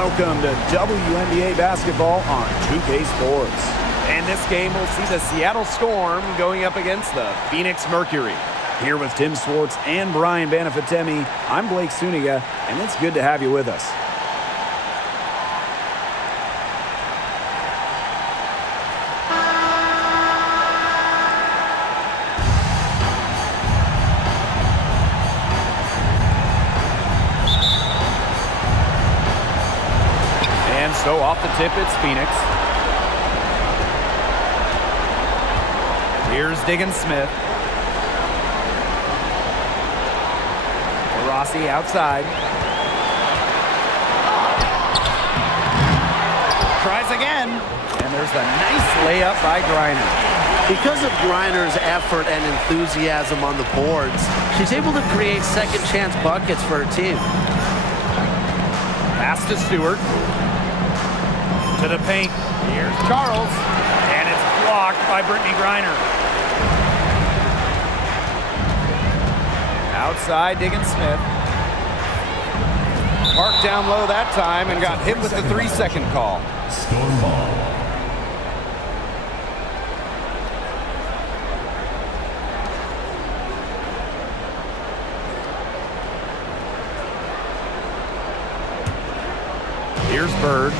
Welcome to WNBA basketball on 2K Sports. And this game will see the Seattle Storm going up against the Phoenix Mercury. Here with Tim Swartz and Brian Banafitemi, I'm Blake Suniga, and it's good to have you with us. And so off the tip, it's Phoenix. Here's Diggins-Smith. Rossi outside. Tries again. And there's a nice layup by Griner. Because of Griner's effort and enthusiasm on the boards, she's able to create second chance buckets for her team. Pass to Stewart. To the paint. Here's Charles. And it's blocked by Brittany Griner. Outside, Diggins-Smith. Parked down low that time and got hit with the 3-second call. Storm ball. Here's Bird.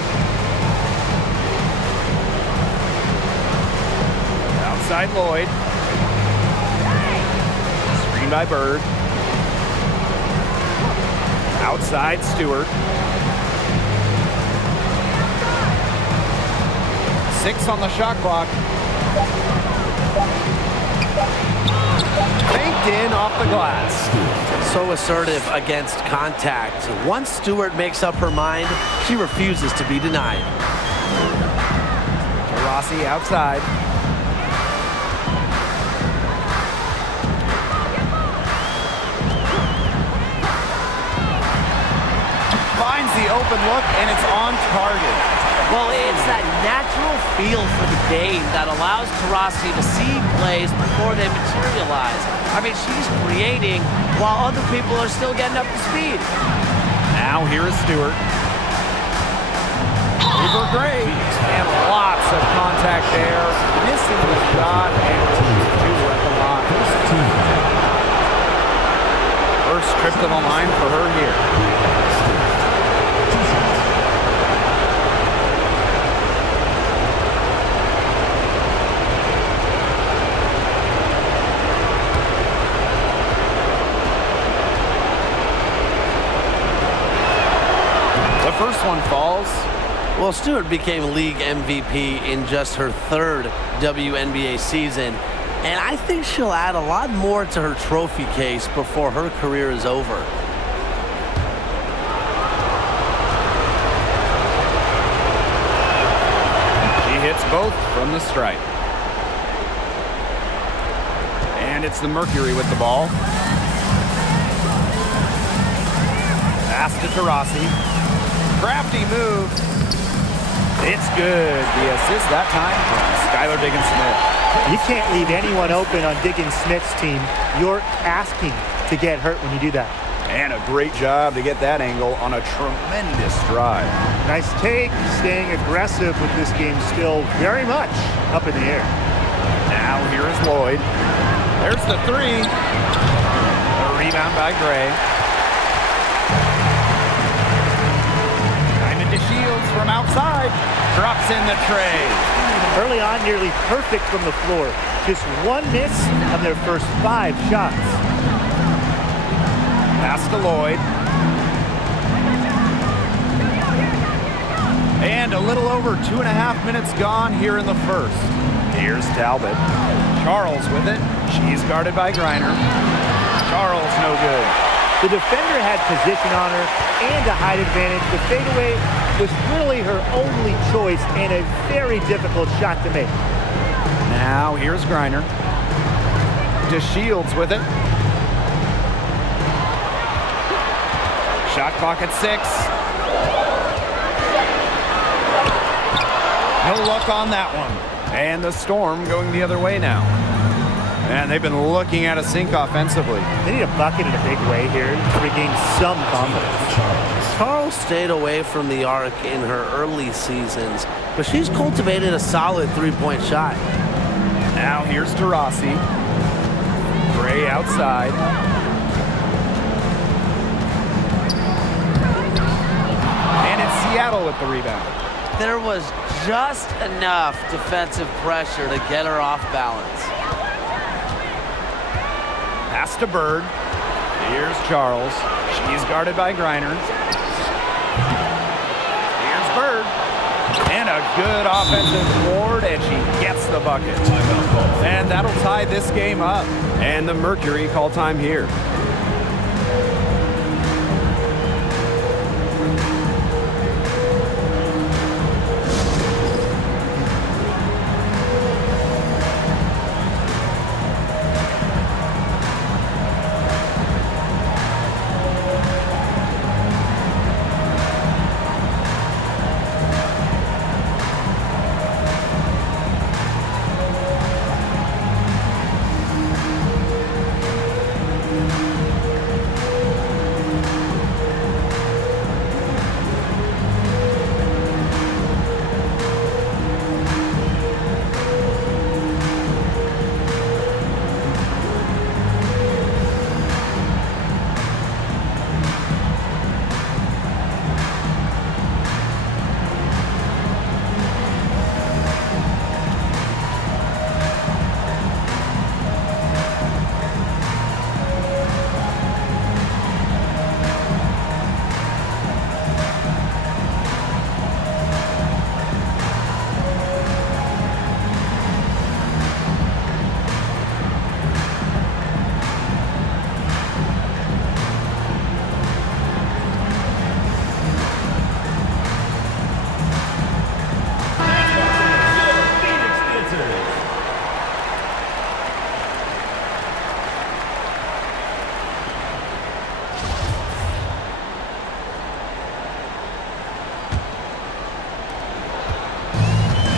Outside Lloyd. Screen by Bird. Outside Stewart. 6 on the shot clock. Banked in off the glass. So assertive against contact. Once Stewart makes up her mind, she refuses to be denied. Rossi outside. Finds the open look, and it's on target. Well, it's that natural feel for the game that allows Taurasi to see plays before they materialize. I mean, she's creating while other people are still getting up to speed. Now here is Stewart. Over Gray, and lots of contact there. Missing the shot, and two at the line. First trip to the line for her here. The first one falls. Well, Stewart became league MVP in just her third WNBA season, and I think she'll add a lot more to her trophy case before her career is over. She hits both from the stripe. And it's the Mercury with the ball. Pass to Taurasi. Crafty move. It's good. The assist that time from Skylar Diggins-Smith. You can't leave anyone open on Diggins-Smith's team. You're asking to get hurt when you do that. And a great job to get that angle on a tremendous drive. Nice take, staying aggressive with this game still very much up in the air. Now here is Lloyd. There's the three. A rebound by Gray. Shields from outside, drops in the tray. Early on, nearly perfect from the floor. Just one miss on their first 5 shots. Pass to Lloyd. And a little over 2.5 minutes gone here in the first. Here's Talbot. Charles with it. She's guarded by Griner. Charles no good. The defender had position on her and a height advantage. The fadeaway was really her only choice and a very difficult shot to make. Now here's Griner. DeShields with it. Shot clock at 6. No luck on that one. And the Storm going the other way now. And they've been looking at a sink offensively. They need a bucket in a big way here to regain some confidence. Charles stayed away from the arc in her early seasons, but she's cultivated a solid three-point shot. Now here's Taurasi. Gray outside. And it's Seattle with the rebound. There was just enough defensive pressure to get her off balance. Pass to Bird. Here's Charles. She's guarded by Griner. Here's Bird. And a good offensive board, and she gets the bucket. And that'll tie this game up. And the Mercury call time here.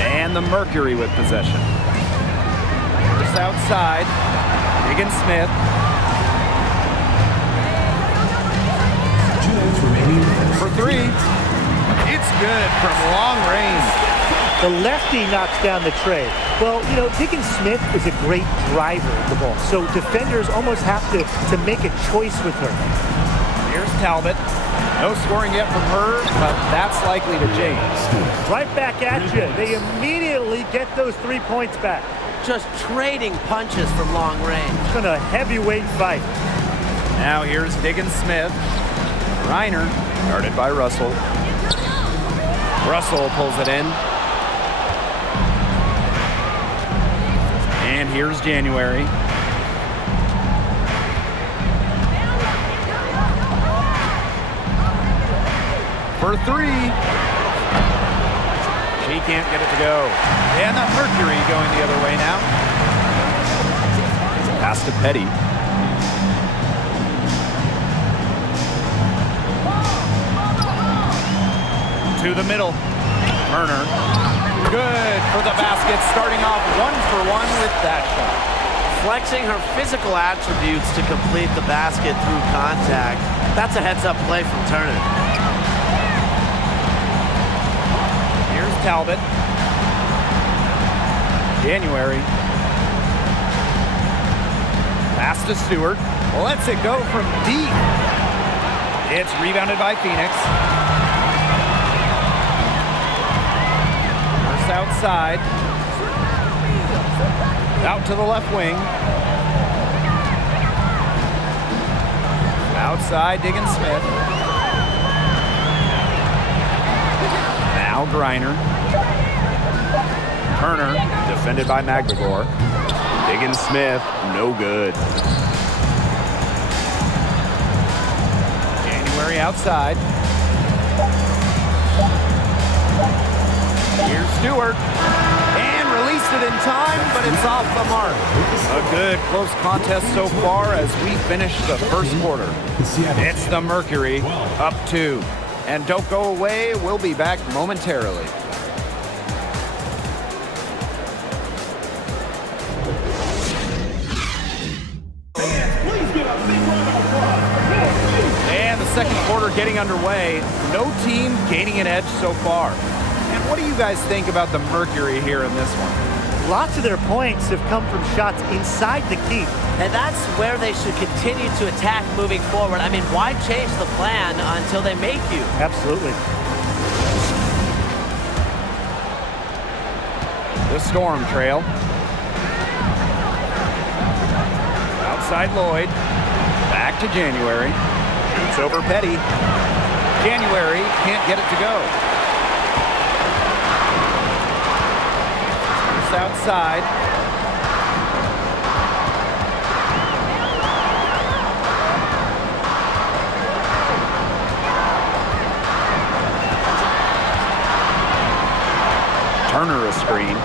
And the Mercury with possession. Just outside. Higgins-Smith. For three. It's good from long range. The lefty knocks down the tray. Well, you know, Higgins-Smith is a great driver of the ball, so defenders almost have to make a choice with her. Here's Talbot. No scoring yet from her, but that's likely to change. Right back at you. They immediately get those 3 points back. Just trading punches from long range. It's been a heavyweight fight. Now here's Higgins-Smith. Reiner, guarded by Russell. Russell pulls it in. And here's January. For three. She can't get it to go. And the Mercury going the other way now. Pass to Petty. To the middle. Turner. Good for the basket, starting off 1-for-1 with that shot. Flexing her physical attributes to complete the basket through contact. That's a heads-up play from Turner. Here's Talbot. January. Pass to Stewart. Lets it go from deep. It's rebounded by Phoenix. First outside. Out to the left wing. Outside, Higgins-Smith. Now Griner. Turner, defended by McGregor. Higgins-Smith, no good. January outside. Here's Stewart. And released it in time, but it's off the mark. A good close contest so far as we finish the first quarter. It's the Mercury, up 2. And don't go away, we'll be back momentarily. And the second quarter getting underway. No team gaining an edge so far. And what do you guys think about the Mercury here in this one? Lots of their points have come from shots inside the key. And that's where they should continue to attack moving forward. I mean, why change the plan until they make you? Absolutely. The Storm trail. Outside Lloyd. Back to January. Shoots over Petty. January can't get it to go. Just outside. Turner a screen.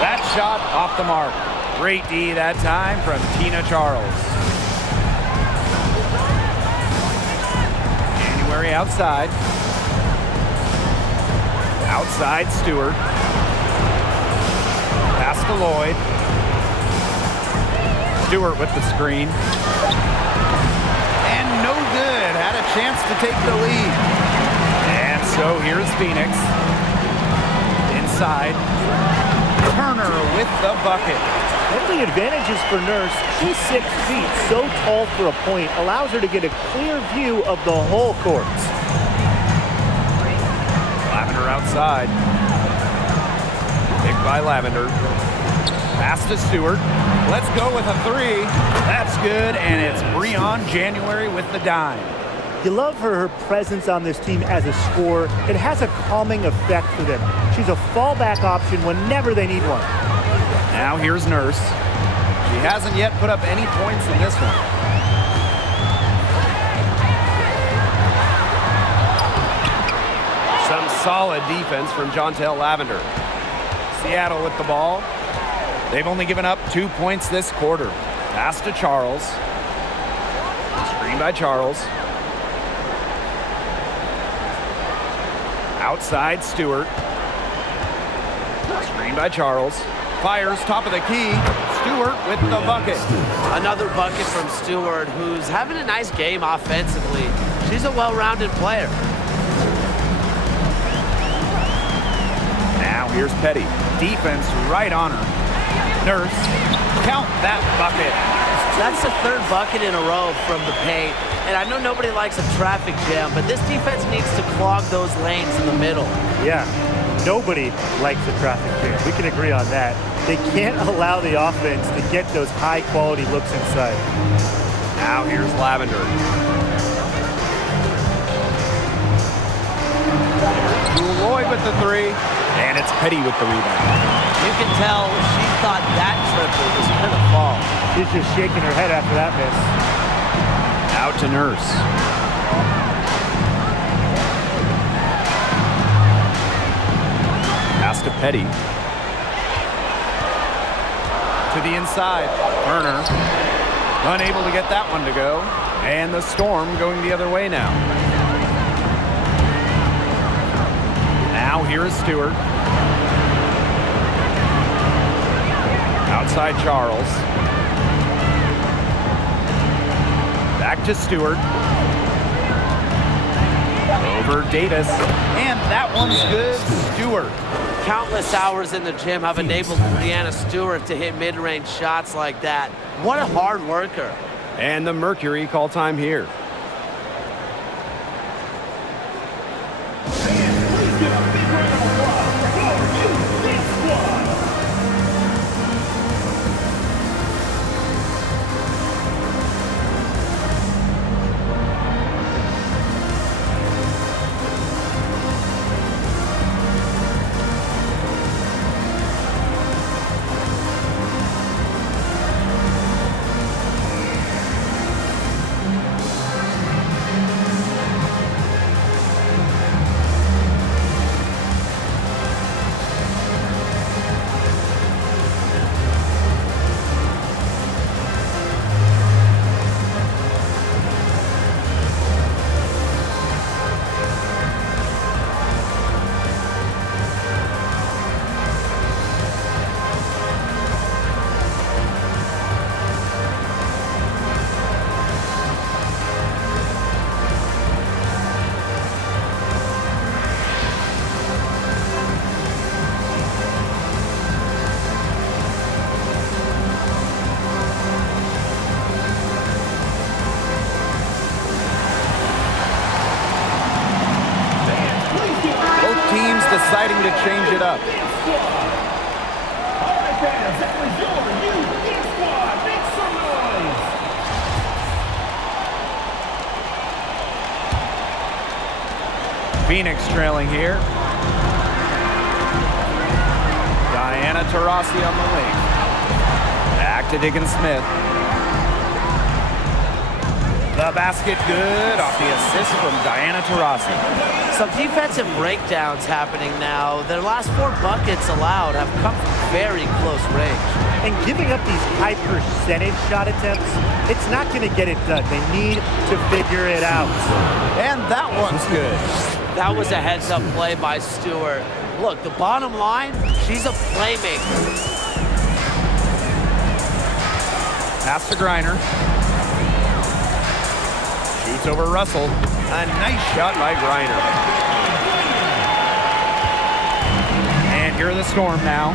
That shot off the mark. Great D that time from Tina Charles. January outside. Outside Stewart. Pass to Lloyd. Stewart with the screen. And no good. Had a chance to take the lead. And so here's Phoenix. Inside. Turner with the bucket. One of the advantages for Nurse, she's 6 feet, so tall for a point, allows her to get a clear view of the whole court. Lavender outside. Picked by Lavender. Pass to Stewart. Let's go with a three. That's good, and it's Breon January with the dime. You love her presence on this team as a scorer. It has a calming effect for them. She's a fallback option whenever they need one. Now here's Nurse. She hasn't yet put up any points in this one. Some solid defense from Jontel Lavender. Seattle with the ball. They've only given up 2 points this quarter. Pass to Charles. Screen by Charles. Outside Stewart. Screen by Charles. Fires top of the key. Stewart with the bucket. Another bucket from Stewart, who's having a nice game offensively. She's a well-rounded player. Now here's Petty. Defense right on her. Nurse. Count that bucket. That's the third bucket in a row from the paint. And I know nobody likes a traffic jam, but this defense needs to clog those lanes in the middle. Yeah, nobody likes a traffic jam. We can agree on that. They can't allow the offense to get those high-quality looks inside. Now here's Lavender. Lloyd with the three, and it's Petty with the rebound. You can tell she thought that triple was going to fall. She's just shaking her head after that miss. Out to Nurse. Pass to Petty. To the inside. Turner. Unable to get that one to go. And the Storm going the other way now. Now here is Stewart. Outside Charles. Back to Stewart. Over Davis. And that one's good. Stewart. Countless hours in the gym have enabled Brianna Stewart to hit mid-range shots like that. What a hard worker. And the Mercury call time here. deciding to change it up. Phoenix trailing here. Diana Taurasi on the wing. Back to Diggin Smith. The basket good off the assist from Diana Taurasi. Some defensive breakdowns happening now. Their last 4 buckets allowed have come from very close range. And giving up these high percentage shot attempts, it's not going to get it done. They need to figure it out. And that one's good. That was a heads-up play by Stewart. Look, the bottom line, she's a playmaker. Pass to Griner. Shoots over Russell. A nice shot by Griner. And here are the Storm now.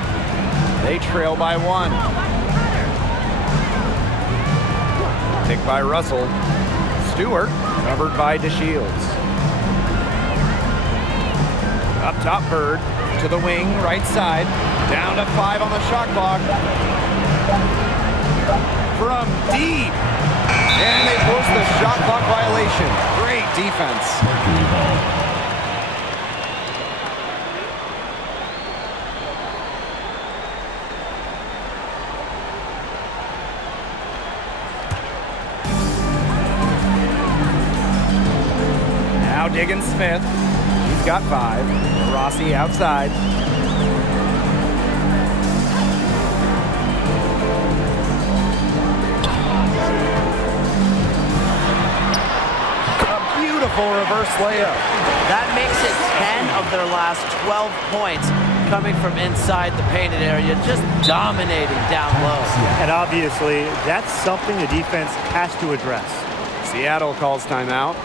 They trail by 1. Pick by Russell. Stewart covered by DeShields. Up top, Bird to the wing, right side. Down to 5 on the shot clock. From deep. And they force the shot clock violation. Great defense. Now Diggin Smith. He's got 5. Rossi outside. A beautiful reverse layup. That makes it 10 of their last 12 points coming from inside the painted area, just dominating down low. And obviously, that's something the defense has to address. Seattle calls timeout.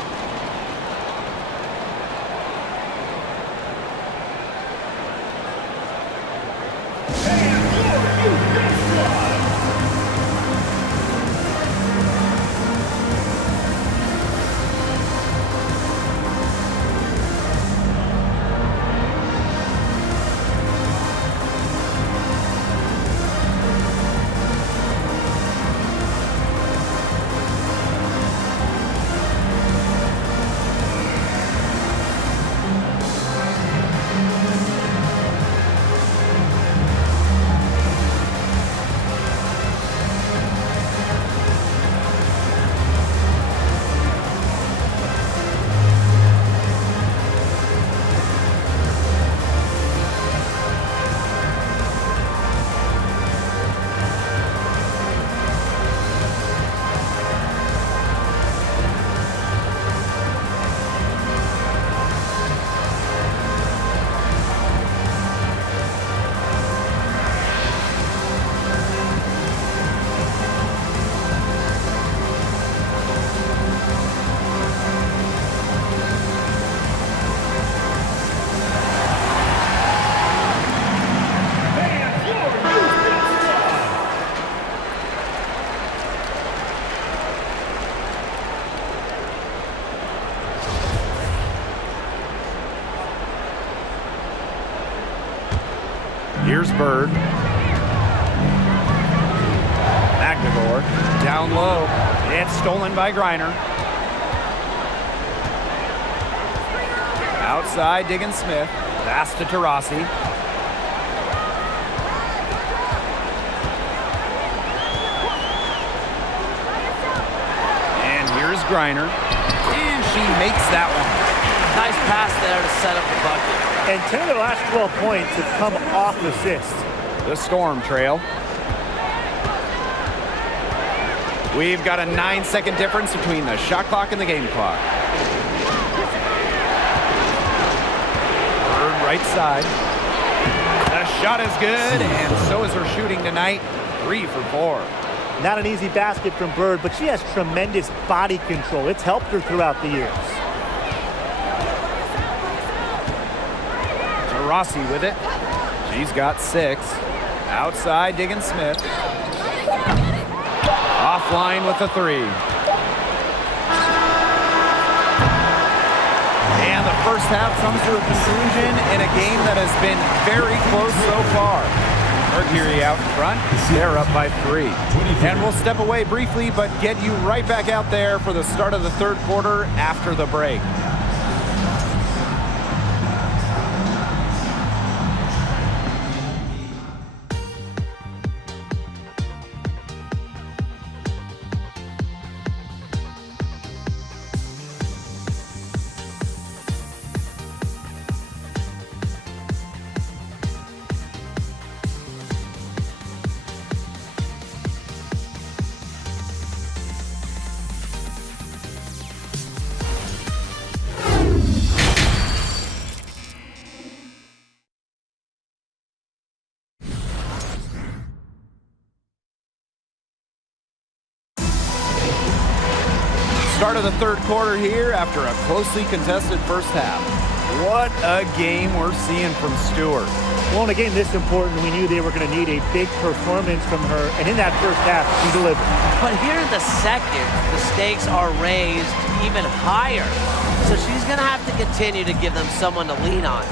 Here's Bird. McNamara down low. It's stolen by Griner. Outside, Diggin Smith. Pass to Taurasi. And here's Griner. And she makes that one. Nice pass there to set up the bucket. And 10 of the last 12 points have come off assists. The Storm trail. We've got a 9-second difference between the shot clock and the game clock. Bird right side. The shot is good, and so is her shooting tonight. 3 for 4. Not an easy basket from Bird, but she has tremendous body control. It's helped her throughout the years. Rossi with it. She's got 6. Outside, Diggin Smith. Offline with the 3. And the first half comes to a conclusion in a game that has been very close so far. Mercury out in front. They're up by 3. And we'll step away briefly, but get you right back out there for the start of the third quarter after the break. Start of the third quarter here after a closely contested first half. What a game we're seeing from Stewart. Well, in a game this important, we knew they were going to need a big performance from her, and in that first half, she delivered. But here in the second, the stakes are raised even higher. So she's going to have to continue to give them someone to lean on.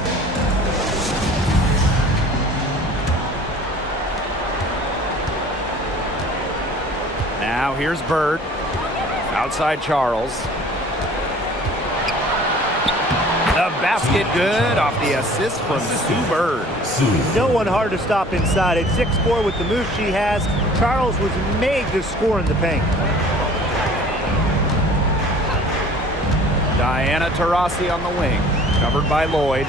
Now here's Bird. Outside Charles. The basket good off the assist from Sue Bird. No one hard to stop inside. At 6'4" with the move she has, Charles was made to score in the paint. Diana Taurasi on the wing, covered by Lloyd.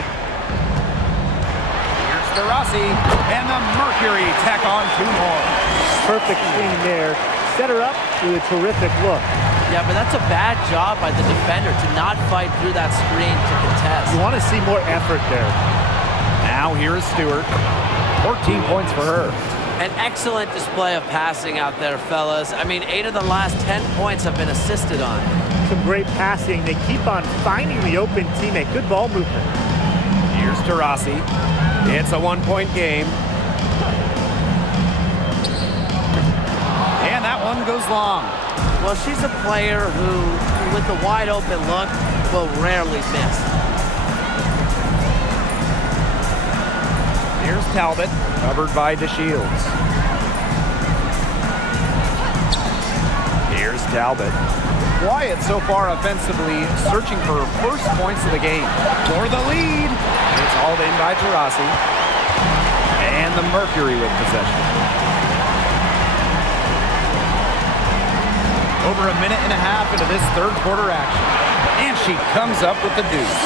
Here's Taurasi, and the Mercury tack on 2 more. Perfect screen there. Set her up with a terrific look. Yeah, but that's a bad job by the defender to not fight through that screen to contest. You want to see more effort there. Now here is Stewart. 14 points for her. An excellent display of passing out there, fellas. I mean, 8 of the last 10 points have been assisted on. Some great passing. They keep on finding the open teammate. Good ball movement. Here's Taurasi. It's a 1-point game. And that one goes long. Well, she's a player who, with a wide open look, will rarely miss. Here's Talbot, covered by DeShields. Here's Talbot. Quiet so far offensively, searching for first points of the game. For the lead, it's hauled in by Taurasi. And the Mercury with possession. Over a minute and a half into this third quarter action. And she comes up with the deuce.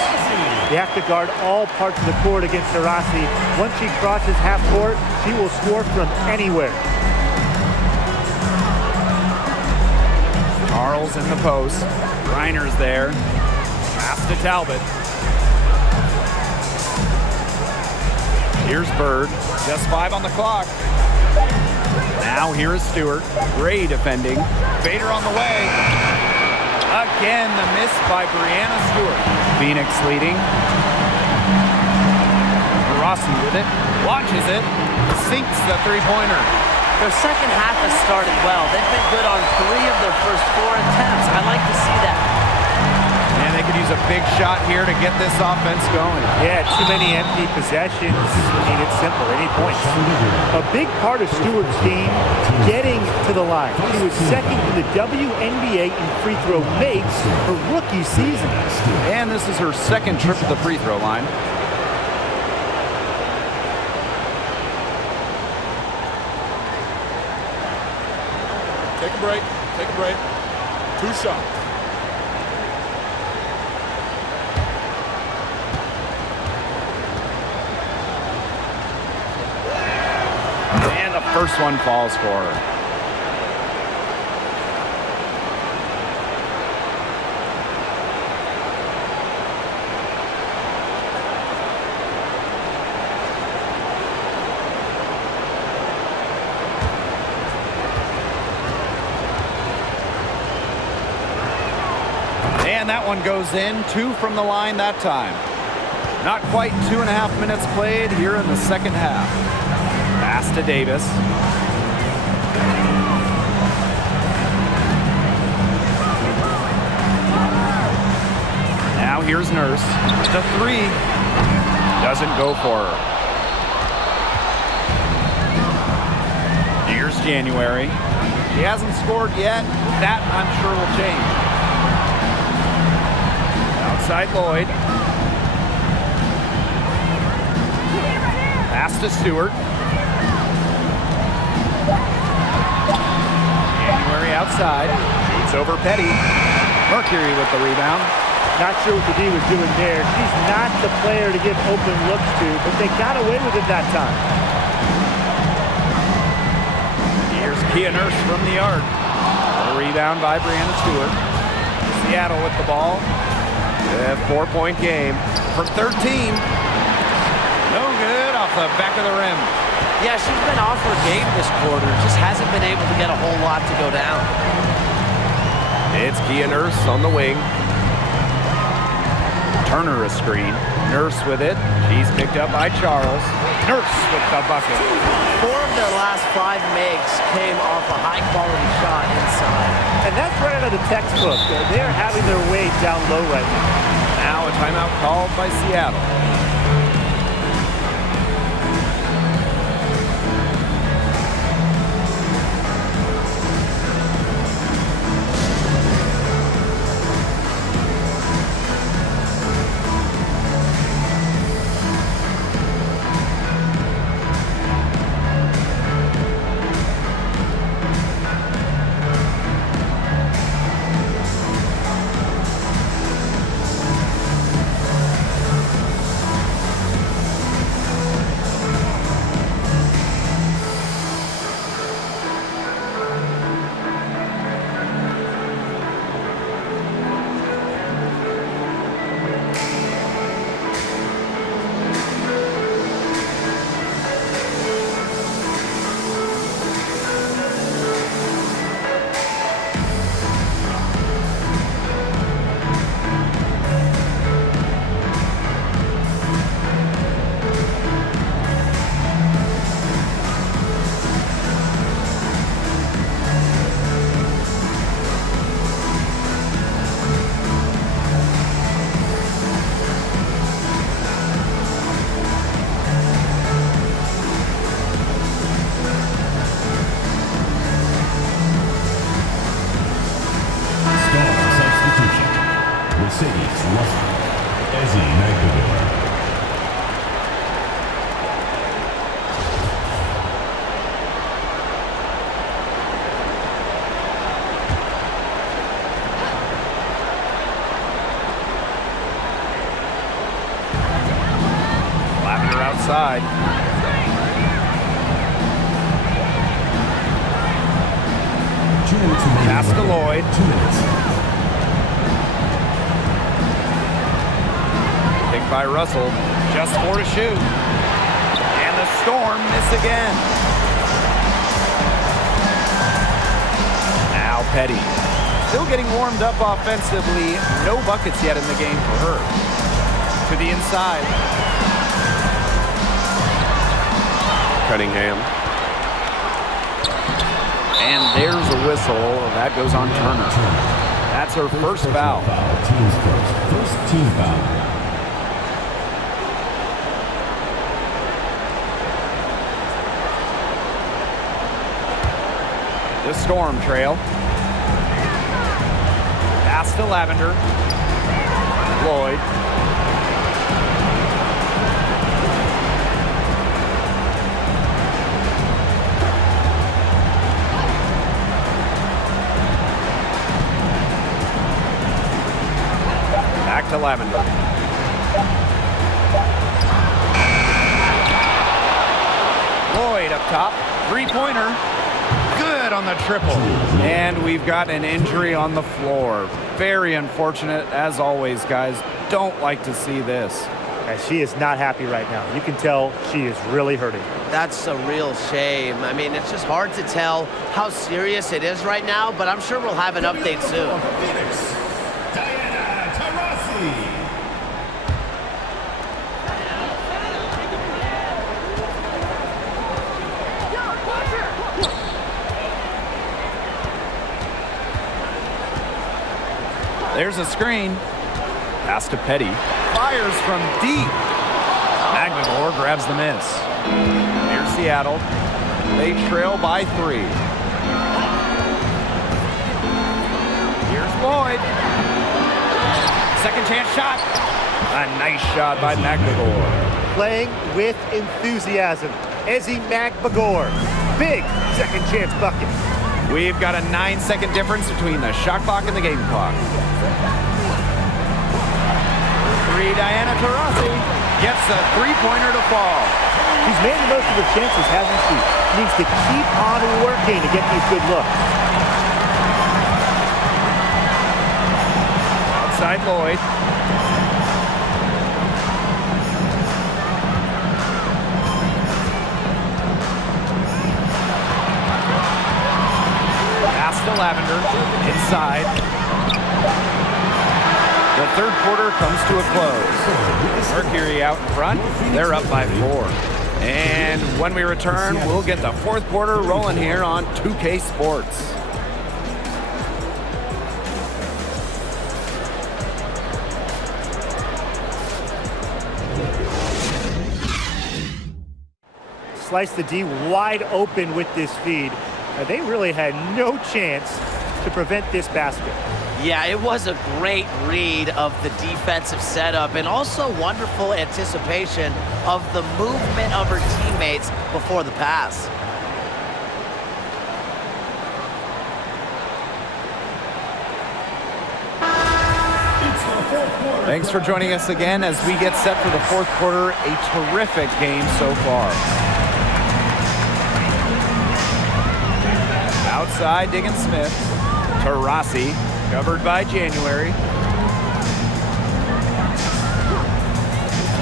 They have to guard all parts of the court against Taurasi. Once she crosses half court, she will score from anywhere. Charles in the post. Reiner's there. Pass to Talbot. Here's Bird. Just 5 on the clock. Now here is Stewart. Gray defending. Bader on the way. Again, the miss by Brianna Stewart. Phoenix leading. Rossi with it. Launches it. Sinks the three-pointer. Their second half has started well. They've been good on 3 of their first 4 attempts. I like to see that. And they could use a big shot here to get this offense going. Yeah, too many empty possessions. I mean, it's simple, any points. A big part of Stewart's game, getting to the line. She was second in the WNBA in free throw makes her rookie season. And this is her second trip to the free throw line. Take a break. Take a break. 2 shots. And the first one falls for her. And that one goes in. 2 from the line that time. Not quite 2.5 minutes played here in the second half. Pass to Davis. Now Now here's Nurse. The three. Doesn't go for her. Here's January. She hasn't scored yet. That, I'm sure, will change. Outside Lloyd. Pass to Stewart. January outside. Shoots over Petty. Mercury with the rebound. Not sure what the D was doing there. She's not the player to give open looks to, but they got away with it that time. Here's Kia Nurse from the arc. A rebound by Brianna Stewart. Seattle with the ball. A 4-point game. From 13. No good off the back of the rim. Yeah, she's been off her game this quarter. Just hasn't been able to get a whole lot to go down. It's Kia Nurse on the wing. Turner a screen. Nurse with it. She's picked up by Charles. Nurse with the bucket. 4 of their last 5 makes came off a high-quality shot inside. And that's right out of the textbook. They're having their way down low right now. Now a timeout called by Seattle. Outside. Pass to Lloyd. 2 minutes. Picked by Russell. Just 4 to shoot. And the Storm miss again. Now Petty. Still getting warmed up offensively. No buckets yet in the game for her. To the inside. Cunningham. And there's a whistle. That goes on Turner. That's her first foul. Team's first team foul. The Storm trail. Pass to Lavender. Lloyd. Back to Lavender. Lloyd up top. 3-pointer. Good on the triple. And we've got an injury on the floor. Very unfortunate, as always, guys. Don't like to see this. And she is not happy right now. You can tell she is really hurting. That's a real shame. I mean, it's just hard to tell how serious it is right now, but I'm sure we'll have an update soon. Phoenix, Diana Taurasi. There's a screen. Pass to Petty. Fires from deep. McNamara grabs the miss. Here's Seattle. They trail by 3. Here's Lloyd. Second chance shot. A nice shot by McNamara. Playing with enthusiasm. Ezzy McBagor. Big second chance bucket. We've got a 9-second difference between the shot clock and the game clock. 3, Diana Taurasi gets a 3-pointer to fall. She's made the most of her chances, hasn't she? Needs to keep on working to get these good looks. Outside Lloyd. Pass to Lavender. Inside. The third quarter comes to a close. Mercury out in front. They're up by 4. And when we return, we'll get the fourth quarter rolling here on 2K Sports. Slice the D wide open with this feed. They really had no chance to prevent this basket. Yeah, it was a great read of the defensive setup and also wonderful anticipation of the movement of her teammates before the pass. Thanks for joining us again as we get set for the fourth quarter. A terrific game so far. Outside, Diggins Smith. Taurasi, covered by January.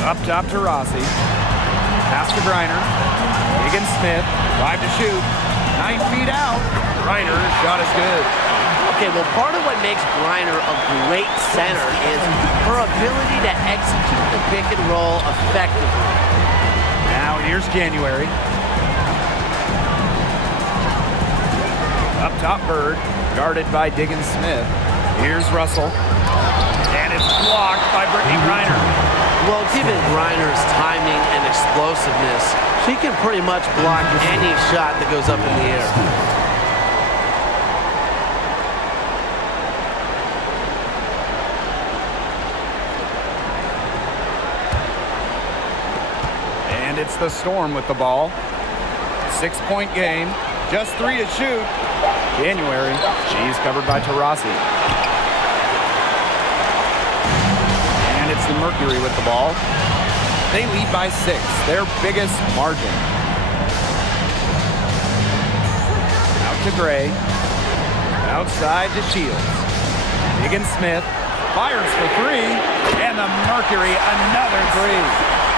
Up top, Taurasi. Pass to Griner. Diggins Smith, 5 to shoot. 9 feet out. Griner's shot is good. Okay, well, part of what makes Griner a great center is her ability to execute the pick and roll effectively. Now here's January. Up top, Bird, guarded by Diggins Smith. Here's Russell. And it's blocked by Brittany Griner. Well, given Griner's timing and explosiveness, she can pretty much block any shot that goes up in the air. And it's the Storm with the ball. 6-point game. Just 3 to shoot. January. She's covered by Taurasi. And it's the Mercury with the ball. They lead by 6. Their biggest margin. Out to Gray. Outside to Shields. Diggins Smith. Fires for 3. And the Mercury, another 3.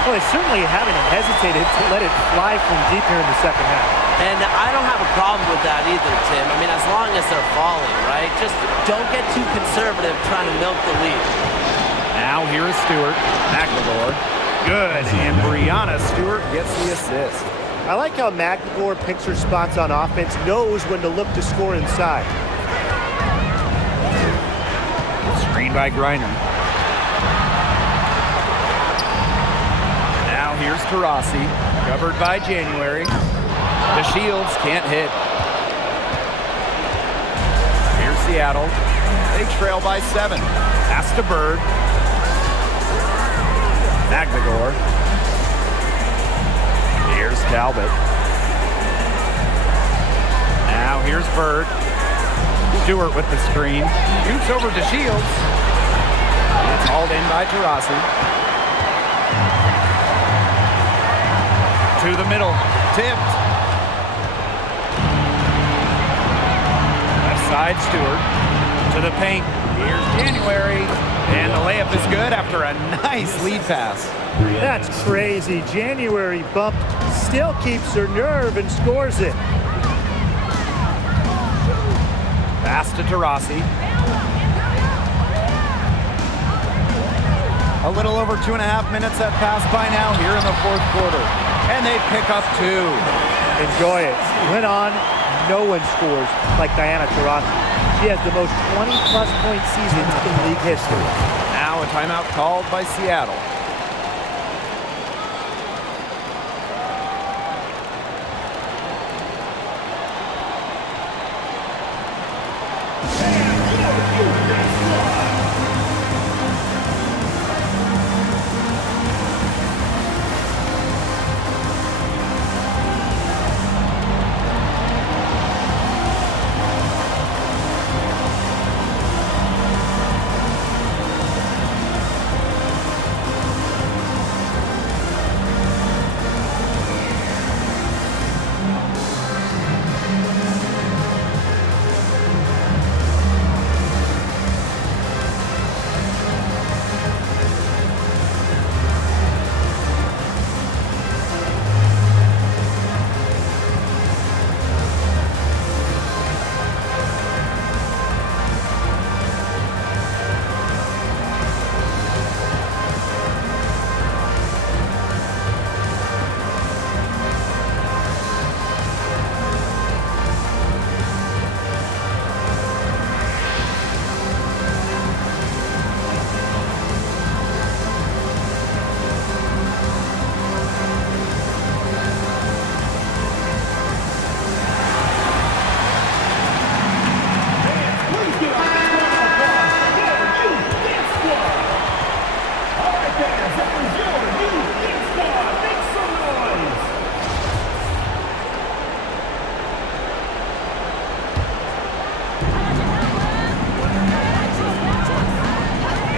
Well, they certainly haven't hesitated to let it fly from deep here in the second half. And I don't have a problem with that either, Tim. I mean, as long as they're falling, right? Just don't get too conservative trying to milk the lead. Now here is Stewart. McNamara. Good. And Brianna Stewart gets the assist. I like how McNamara picks her spots on offense, knows when to look to score inside. Screen by Griner. Now here's Taurasi, covered by January. The Shields can't hit. Here's Seattle. They trail by 7. Pass to Bird. McNamara. Here's Talbot. Now here's Bird. Stewart with the screen. Shoots over to Shields. It's hauled in by Taurasi. To the middle. Tipped. Left side, Stewart. To the paint. Here's January. And the layup is good after a nice lead pass. That's crazy. January bump still keeps her nerve and scores it. Pass to Taurasi. A little over 2.5 minutes have passed by now here in the fourth quarter. And they pick up 2. Enjoy it. Went on. No one scores like Diana Taurasi. She has the most 20-plus point seasons in league history. Now a timeout called by Seattle.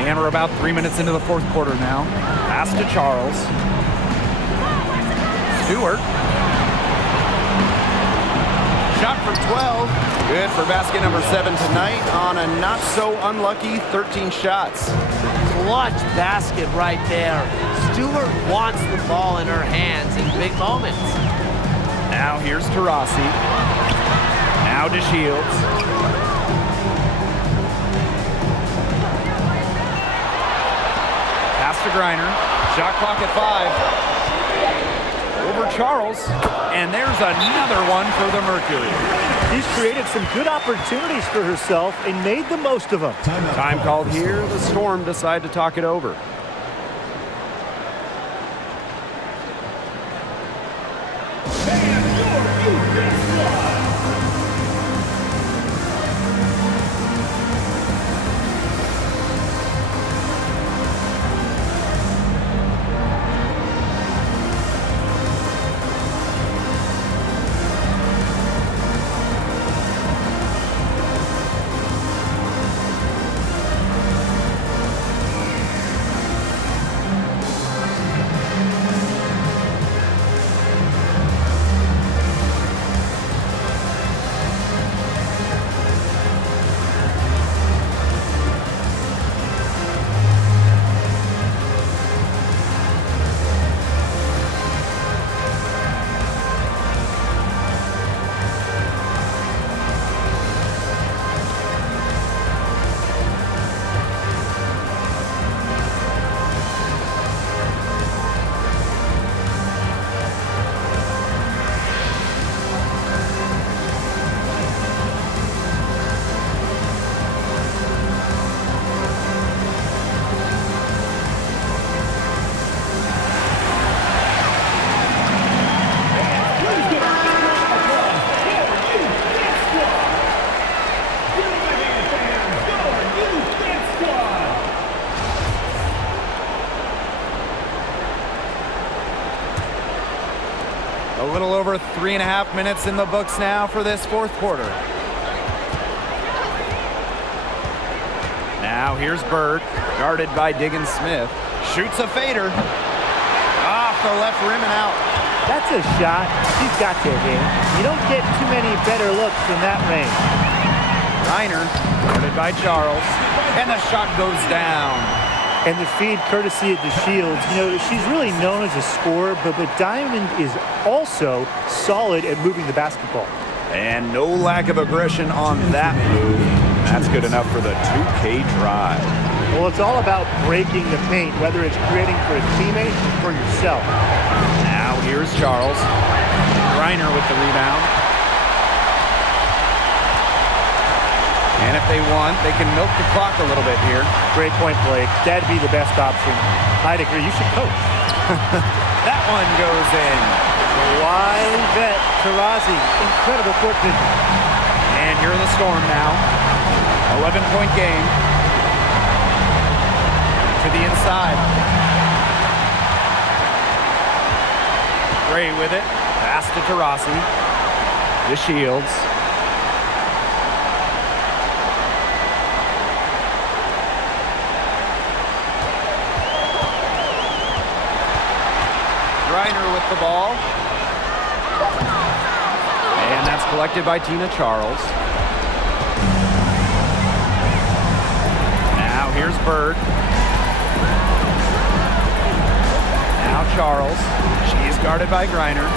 And we're about 3 minutes into the fourth quarter now. Pass to Charles. Stewart. Shot for 12. Good for basket number 7 tonight on a not so unlucky 13 shots. Clutch basket right there. Stewart wants the ball in her hands in big moments. Now here's Taurasi. Now to Shields. Pass to Griner. Shot clock at 5. Over Charles. And there's another one for the Mercury. She's created some good opportunities for herself and made the most of them. Time called here. The Storm decide to talk it over. A little over 3.5 minutes in the books now for this fourth quarter. Now here's Bird, guarded by Diggins Smith. Shoots a fader. Off the left rim and out. That's a shot she's got to hit. You don't get too many better looks from that range. Reiner, guarded by Charles. And the shot goes down. And the feed courtesy of the Shields. You know, she's really known as a scorer, but Diamond is also solid at moving the basketball. And no lack of aggression on that move. That's good enough for the 2K drive. Well, it's all about breaking the paint, whether it's creating for a teammate or for yourself. Now here's Charles. Reiner with the rebound. And if they want, they can milk the clock a little bit here. Great point, Blake. That'd be the best option. I'd agree. You should coach. That one goes in. Wily vet, Taurasi. Incredible court vision. And you're in the Storm now. 11-point game. To the inside. Gray with it. Pass to Taurasi. To Shields. Griner with the ball. And that's collected by Tina Charles. Now here's Bird. Now Charles. She's guarded by Griner.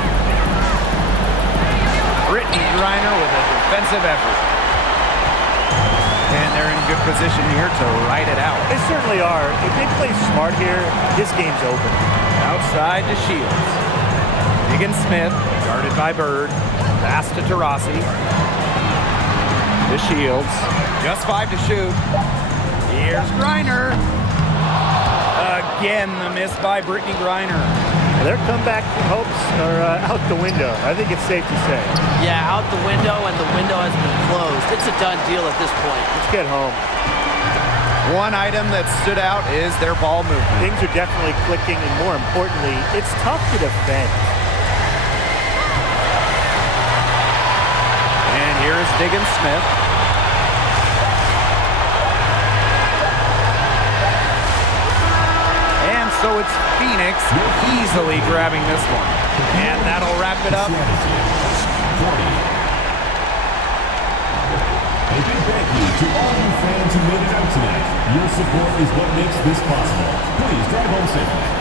Brittany Griner with a defensive effort. And they're in good position here to ride it out. They certainly are. If they play smart here, this game's over. Outside to Shields. Higgins-Smith, guarded by Bird. Pass to Taurasi. To Shields. Just 5 to shoot. Here's Griner. Again, the miss by Brittany Griner. Their comeback hopes are out the window. I think it's safe to say. Yeah, out the window, and the window has been closed. It's a done deal at this point. Let's get home. One item that stood out is their ball movement. Things are definitely clicking, and more importantly, it's tough to defend. And here is Higgins-Smith. And so it's Phoenix easily grabbing this one. And that'll wrap it up. 40. A big thank you to all you fans who made it out tonight. Your support is what makes this possible. Please drive home safely.